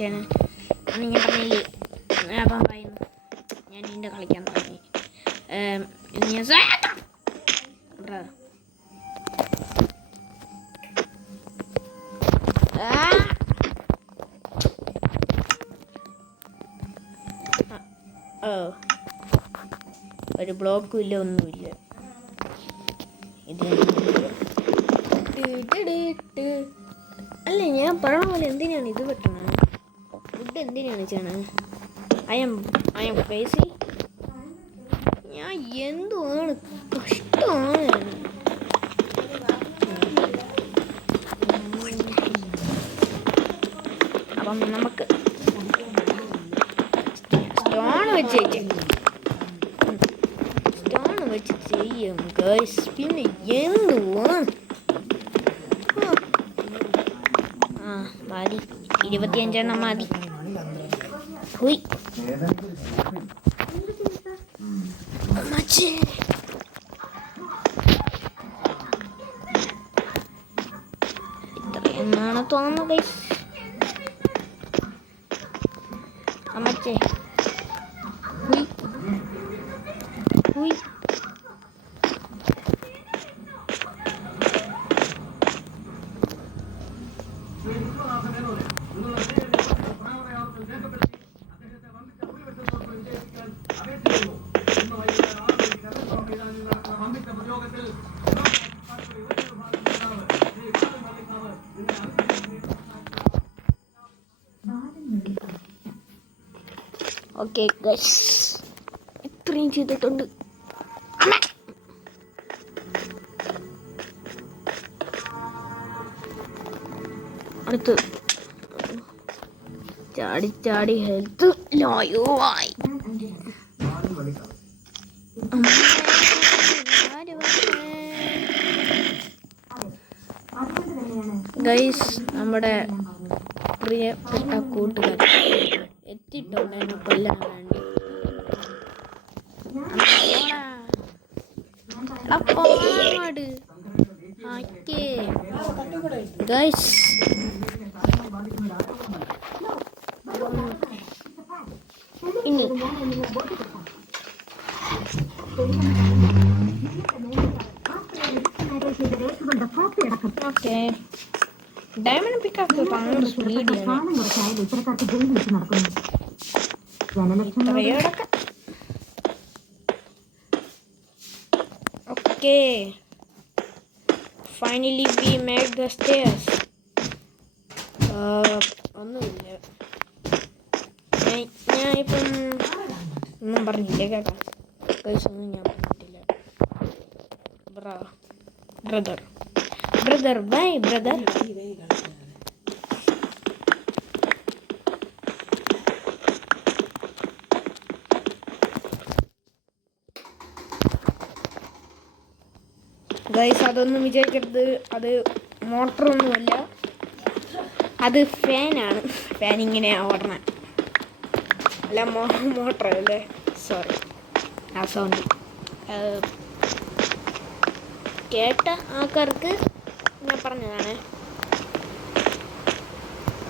ചേട്ടൻ അന്ന് ഞാൻ പറഞ്ഞില്ലേ അപ്പം പറയുന്നു ഞാൻ ഇതിൻ്റെ കളിക്കാൻ തുടങ്ങി ഒരു ബ്ലോക്കും ഇല്ല ഒന്നുമില്ല. ഇത് അല്ല ഞാൻ പറഞ്ഞ പോലെ എന്തിനാണ് ഇത് വെട്ടണത്? ഫുഡ് എന്തിനാണ് ചെയ്യണത്? I M crazy. ഞാൻ എന്തുവാണ് കഷ്ടമാണ്. അപ്പം നമുക്ക് സ്റ്റോൺ വെച്ച് ചെയ്യും ഗൈസ്. പിന്നെ എന്തുവാണ്? മതി 25 മതി. ഹുയ് ഇത്രയെന്നാണ് തോന്നുന്നു ഗൈസ്. അമ്മച്ചേ ഹുയ് ഹുയ് ഓക്കെ ഗൈസ്, ഇത്രയും ചെയ്തിട്ടുണ്ട്. അടുത്ത് ചാടി ഹെൽത്ത് ലോയോ ആയി. ഗൈസ്, നമ്മുടെ പ്രിയപ്പെട്ട കൂട്ടുകാർ എത്തിയിട്ടുണ്ട് എന്നെ കൊല്ലാൻ വേണ്ടി. ഗൈസ് ഇനി ഓക്കെ ഡയമണ്ട് പിക്കാക്ക് ഭയങ്കര സ്പീഡിയാണ്. Okay finally we make the stairs. ഒന്നുമില്ല, ഞാൻ ഇപ്പം ഒന്നും പറഞ്ഞില്ല കേട്ടോ. ഒന്നും ഞാൻ പറഞ്ഞിട്ടില്ല. Brother by brother. ഗൈസ്, അതൊന്നും വിചാരിക്കരുത്, അത് മോട്ടറൊന്നുമല്ല, അത് ഫാനാണ്. ഫാൻ ഇങ്ങനെയാണ് ഓടണേ, അല്ല മോട്ടർ അല്ലേ, സോറി. ആ സൗണ്ട് കേട്ട ആൾക്കാർക്ക് ഞാൻ പറഞ്ഞതാണ്.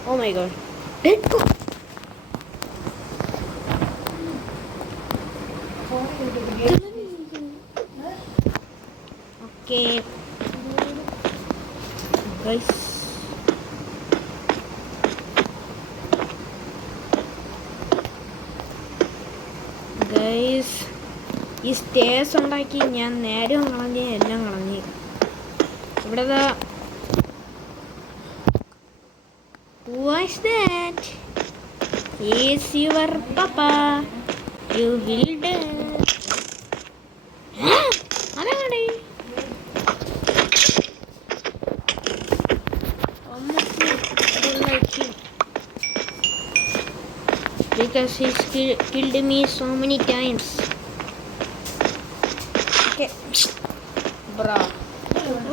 Oh my God. Okay guys, ഈ സ്റ്റേഴ്സ് ഉണ്ടാക്കി ഞാൻ നേരം കളഞ്ഞ് എല്ലാം കളഞ്ഞ്. ഇവിടെ what's that? Is your papa. You will do. അതാണ് because he's killed me so many times. Okay, bro.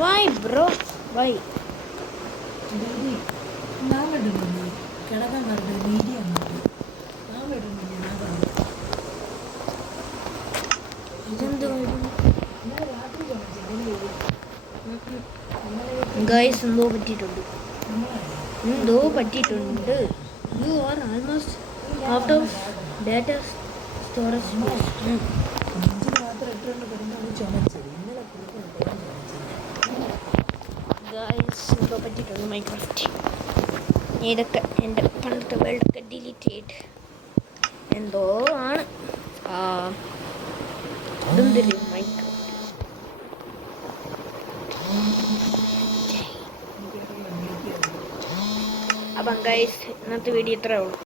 Why, bro? Why? Guys, എന്തോ പറ്റിയിട്ടുണ്ട്. You are almost out of data storage space. Guys, എന്തോ പറ്റിയിട്ടുണ്ട് മൈക്രാഫ്റ്റ്. ഇതൊക്കെ എൻ്റെ പണ്ടത്തെ വേൾഡൊക്കെ ഡിലീറ്റ് ചെയ്തിട്ട് എന്തോ ആണ്. ഇതും തരും മൈക്രാഫ്റ്റ്. അപ്പം ഗൈസ് ഇന്നത്തെ വീഡിയോ ഇത്രയേ ഉള്ളൂ.